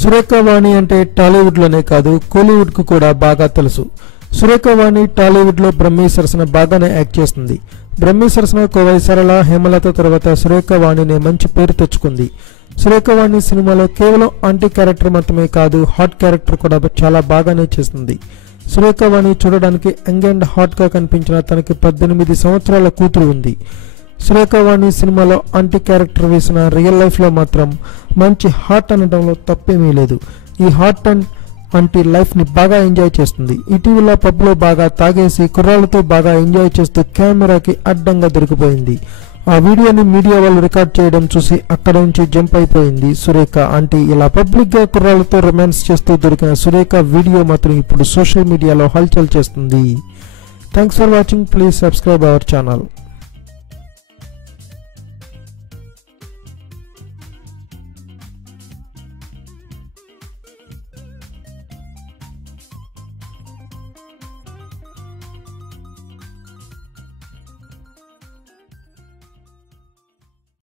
సురేఖ వాణి అంటే టాలీవుడ్ లోనే కాదు కోలీవుడ్ కు కూడా బాగా తెలుసు. సురేఖ వాణి టాలీవుడ్ లో బ్రహ్మి సరసన బాగానే యాక్ట్ చేస్తుంది. బ్రహ్మి సరసన కోవై సరళ, హేమలత తర్వాత సురేఖ వాణిని మంచి పేరు తెచ్చుకుంది. సురేఖ వాణి సినిమాలో కేవలం ఆంటీ క్యారెక్టర్ మాత్రమే కాదు హాట్ క్యారెక్టర్ కూడా చాలా బాగానే చేస్తుంది. సురేఖ వాణి చూడడానికి యంగ్ అండ్ హాట్ గా కనిపించిన తనకి 18 సంవత్సరాల కూతురు ఉంది. సురేఖ వాణి సినిమాలో ఆంటీ క్యారెక్టర్ వేసిన రియల్ లైఫ్ లో మాత్రం మంచి హాట్ అనడంలో తప్పేమీ లేదు. ఈ హాట్ అండ్ ఆంటీ లైఫ్ ని బాగా ఎంజాయ్ చేస్తుంది. ఇటీవల పబ్ లో బాగా తాగేసి కుర్రాళ్లతో బాగా ఎంజాయ్ చేస్తూ కెమెరాకి అడ్డంగా దొరికిపోయింది. ఆ వీడియోని మీడియా వాళ్ళు రికార్డ్ చేయడం చూసి అక్కడ నుంచి జంప్ అయిపోయింది సురేఖ ఆంటీ. ఇలా పబ్లిక్ గా కుర్రాళ్లతో రొమాన్స్ చేస్తూ దొరికిన సురేఖ వీడియో మాత్రం ఇప్పుడు సోషల్ మీడియాలో హల్చల్ చేస్తుంది. Thanks for watching. Please subscribe our channel.